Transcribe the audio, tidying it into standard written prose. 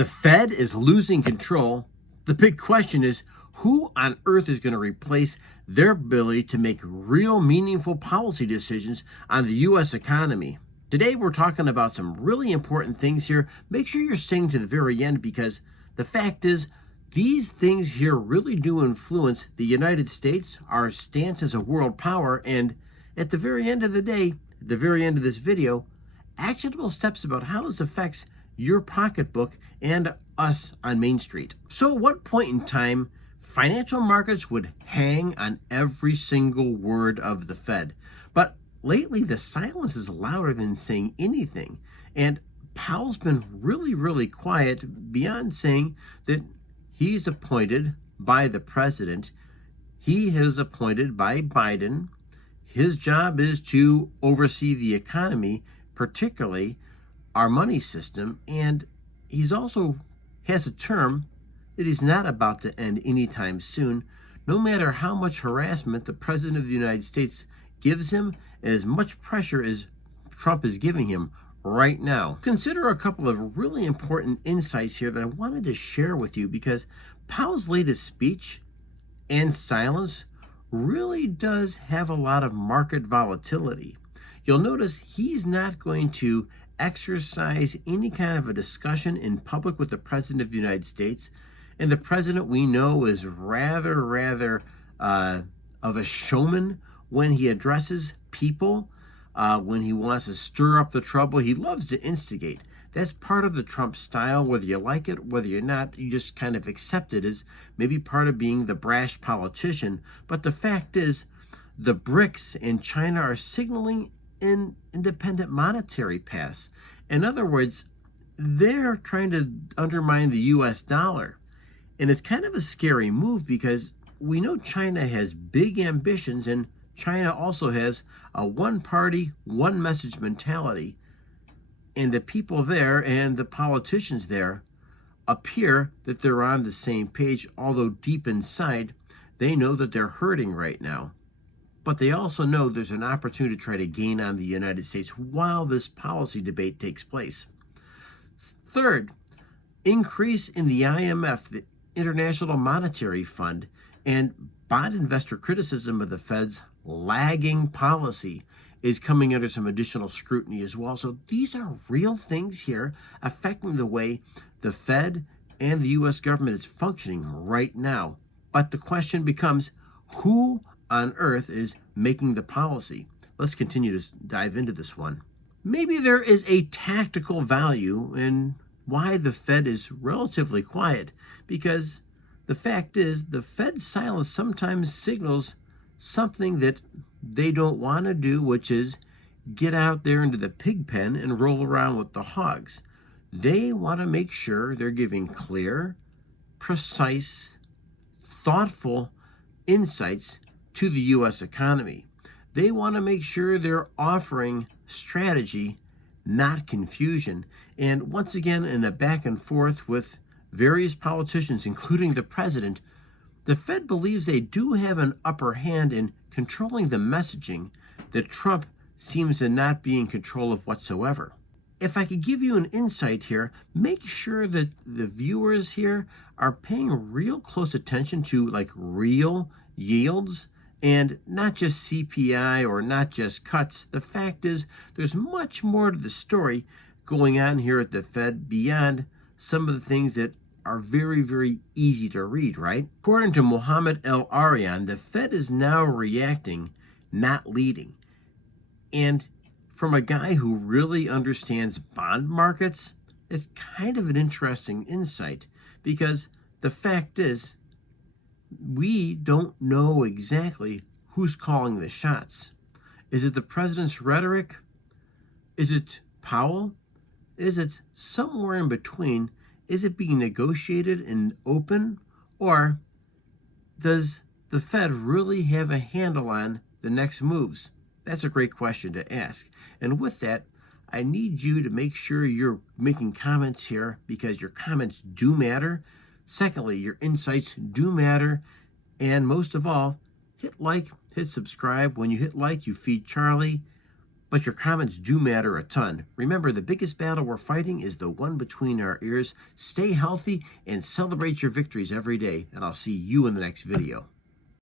The Fed is losing control. The big question is, who on earth is going to replace their ability to make real meaningful policy decisions on the U.S. economy? Today, we're talking about some really important things here. Make sure you're staying to the very end, because the fact is, these things here really do influence the United States, our stance as a world power, and at the very end of the day, at the very end of this video, actionable steps about how this affects your pocketbook and us on Main Street. So at what point in time, financial markets would hang on every single word of the Fed. But lately, the silence is louder than saying anything. And Powell's been really quiet, beyond saying that he's appointed by the president. He is appointed by Biden. His job is to oversee the economy, particularly our money system, and he's also has a term that he's not about to end anytime soon, no matter how much harassment the President of the United States gives him, and as much pressure as Trump is giving him right now. Consider a couple of really important insights here that I wanted to share with you, because Powell's latest speech and silence really does have a lot of market volatility. You'll notice he's not going to exercise any kind of a discussion in public with the President of the United States. And the president, we know, is rather of a showman when he addresses people, when he wants to stir up the trouble. He loves to instigate. That's part of the Trump style, whether you like it, whether you're not, you just kind of accept it as maybe part of being the brash politician. But the fact is, the BRICS and China are signaling an independent monetary path. In other words, they're trying to undermine the US dollar. And it's kind of a scary move, because we know China has big ambitions, and China also has a one party, one message mentality. And the people there and the politicians there appear that they're on the same page, although deep inside, they know that they're hurting right now. But they also know there's an opportunity to try to gain on the United States while this policy debate takes place. Third, increase in the IMF, the International Monetary Fund, and bond investor criticism of the Fed's lagging policy is coming under some additional scrutiny as well. So these are real things here affecting the way the Fed and the U.S. government is functioning right now. But the question becomes, who on earth is making the policy? Let's continue to dive into this one. Maybe there is a tactical value in why the Fed is relatively quiet, because the fact is, the Fed's silence sometimes signals something that they don't want to do, which is get out there into the pig pen and roll around with the hogs. They want to make sure they're giving clear, precise, thoughtful insights to the U.S. economy. They want to make sure they're offering strategy, not confusion. And once again, in a back and forth with various politicians, including the president, the Fed believes they do have an upper hand in controlling the messaging that Trump seems to not be in control of whatsoever. If I could give you an insight here, make sure that the viewers here are paying real close attention to real yields, and not just CPI or not just cuts. The fact is, there's much more to the story going on here at the Fed beyond some of the things that are very easy to read, right? According to Mohammed El-Arian, the Fed is now reacting, not leading. And from a guy who really understands bond markets, it's kind of an interesting insight, because the fact is, we don't know exactly who's calling the shots. Is it the president's rhetoric? Is it Powell? Is it somewhere in between? Is it being negotiated and open? Or does the Fed really have a handle on the next moves? That's a great question to ask. And with that, I need you to make sure you're making comments here, because your comments do matter. Secondly, your insights do matter. And most of all, hit like, hit subscribe. When you hit like, you feed Charlie. But your comments do matter a ton. Remember, the biggest battle we're fighting is the one between our ears. Stay healthy and celebrate your victories every day, and I'll see you in the next video.